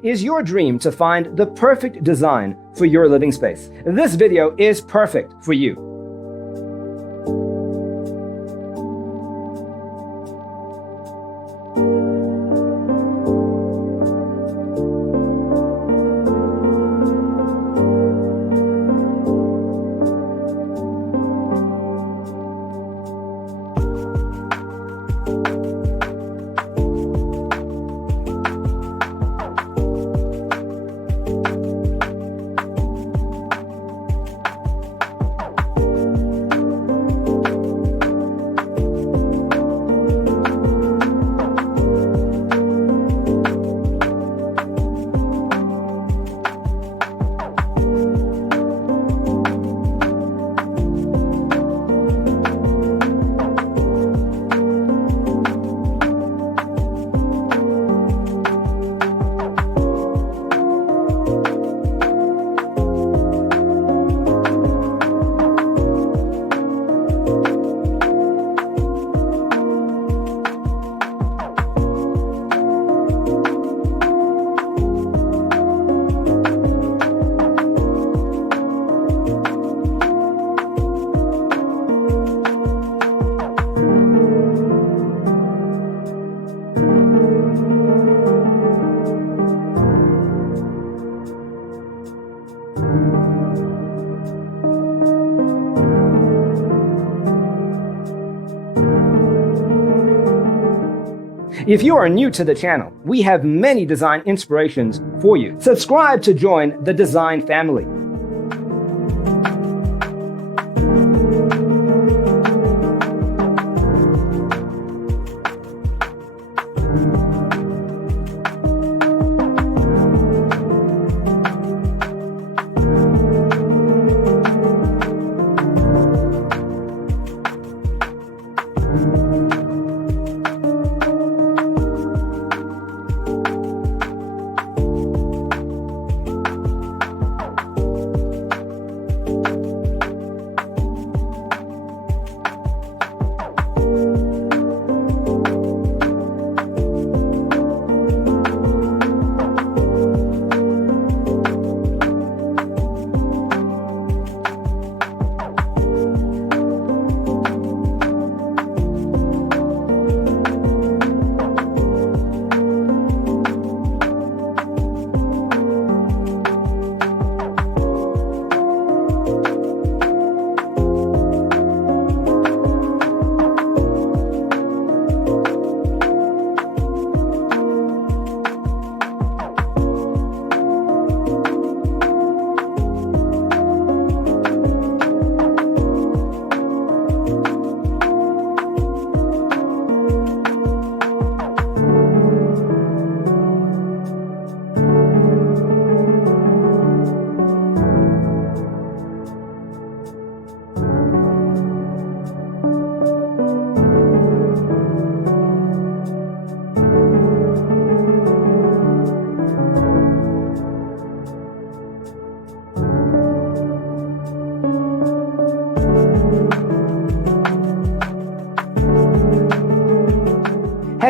Is your dream to find the perfect design for your living space? This video is perfect for you. If you are new to the channel, we have many design inspirations for you. Subscribe to join the design family.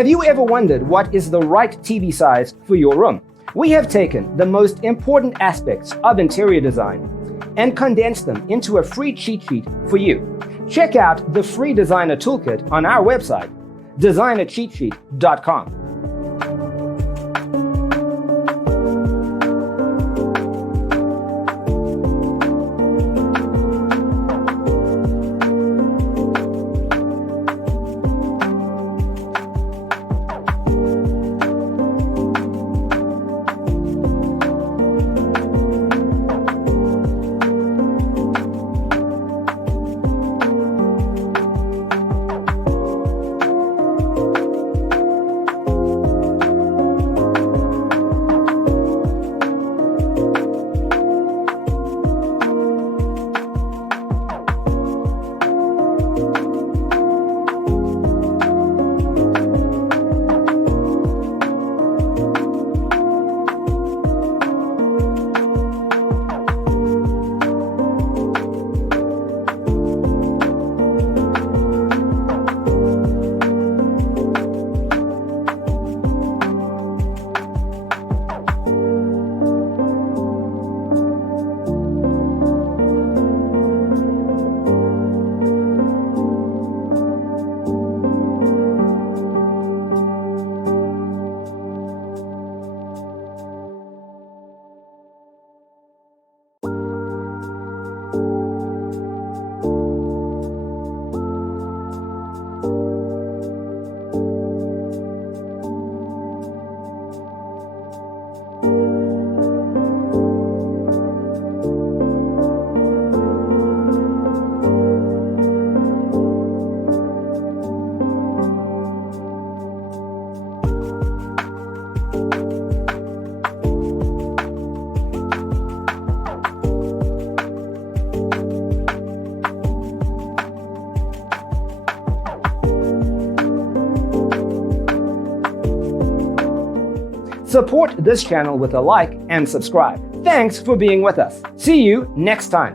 Have you ever wondered what is the right TV size for your room? We have taken the most important aspects of interior design and condensed them into a free cheat sheet for you. Check out the free designer toolkit on our website, designercheatsheet.com. Support this channel with a like and subscribe. Thanks for being with us. See you next time.